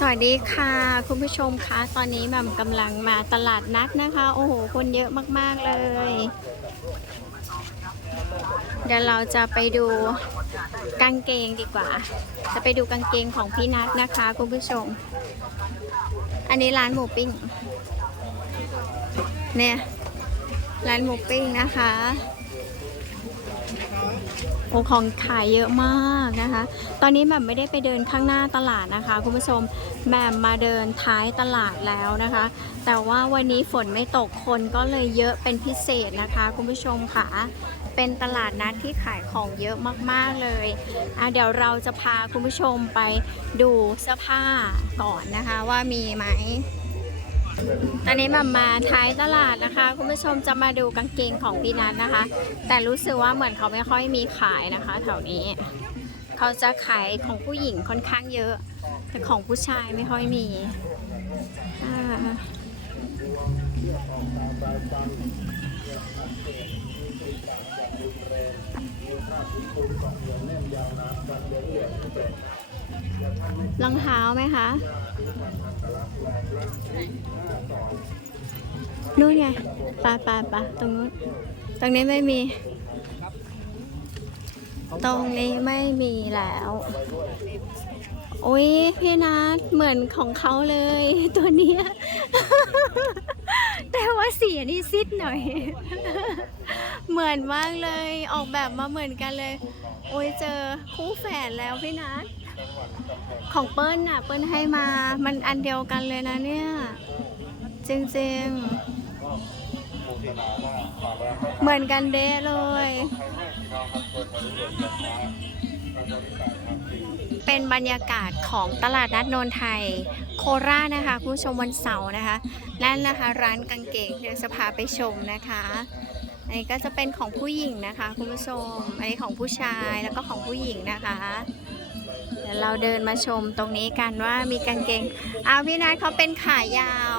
สวัสดีค่ะ คุณผู้ชมคะตอนนี้แหม่มกำลังมาตลาดนัดนะคะ โอ้โห คนเยอะมาก ๆ เลย เดี๋ยวเราจะไปดูกางเกงดีกว่า จะไปดูกางเกงของพี่นัทนะคะ คุณผู้ชม อันนี้ร้านหมูปิ้ง เนี่ย ร้านหมูปิ้งนะคะ โอ้ของขายเยอะมากนะคะ ตอนนี้แหม่มไม่ได้ไปเดินข้างหน้าตลาดนะคะ คุณผู้ชมแหม่มมาเดินท้ายตลาดแล้วนะคะ แต่ว่าวันนี้ฝนไม่ตกคนก็เลยเยอะเป็นพิเศษนะคะ คุณผู้ชมค่ะ เป็นตลาดนัดที่ขายของเยอะมากๆเลยอะเดี๋ยวเราจะพาคุณผู้ชมไปดูเสื้อผ้าก่อนนะคะว่ามีไหม ตอนนี้แบบมาท้ายตลาดนะคะ คุณผู้ชมจะมาดูกางเกงของพี่นัทนะคะ แต่รู้สึกว่าเหมือนเขาไม่ค่อยมีขายนะคะ แถวนี้ เขาจะขายของผู้หญิงค่อนข้างเยอะ แต่ของผู้ชายไม่ค่อยมีรองเท้าไหมคะ นู่นไงปลาปลาปลาตรงนู้น ตรงนี้ไม่มี ตรงนี้ไม่มีแล้ว โอ้ยพี่นัทเหมือนของเขาเลยตัวเนี้ย แต่ว่าสีอันนี้ซิดหน่อย เหมือนมากเลย ออกแบบมาเหมือนกันเลย โอ้ยเจอคู่แฝดแล้วพี่นัทของเปิ้ลน่ะ เปิ้ลให้มา มันอันเดียวกันเลยนะเนี่ย จริงๆ เหมือนกันเด้เลย เป็นบรรยากาศของตลาดนัดโนนไทย โคราชนะคะ คุณผู้ชมวันเสาร์นะคะ นั่นนะคะ ร้านกางเกงเดี๋ยวจะพาไปชมนะคะ อันนี้ก็จะเป็นของผู้หญิงนะคะ คุณผู้ชม อันนี้ของผู้ชายแล้วก็ของผู้หญิงนะคะ เดี๋ยวเราเดินมาชมตรงนี้กันว่ามีกางเกงอ้าวพี่นัทเขาเป็นขายาว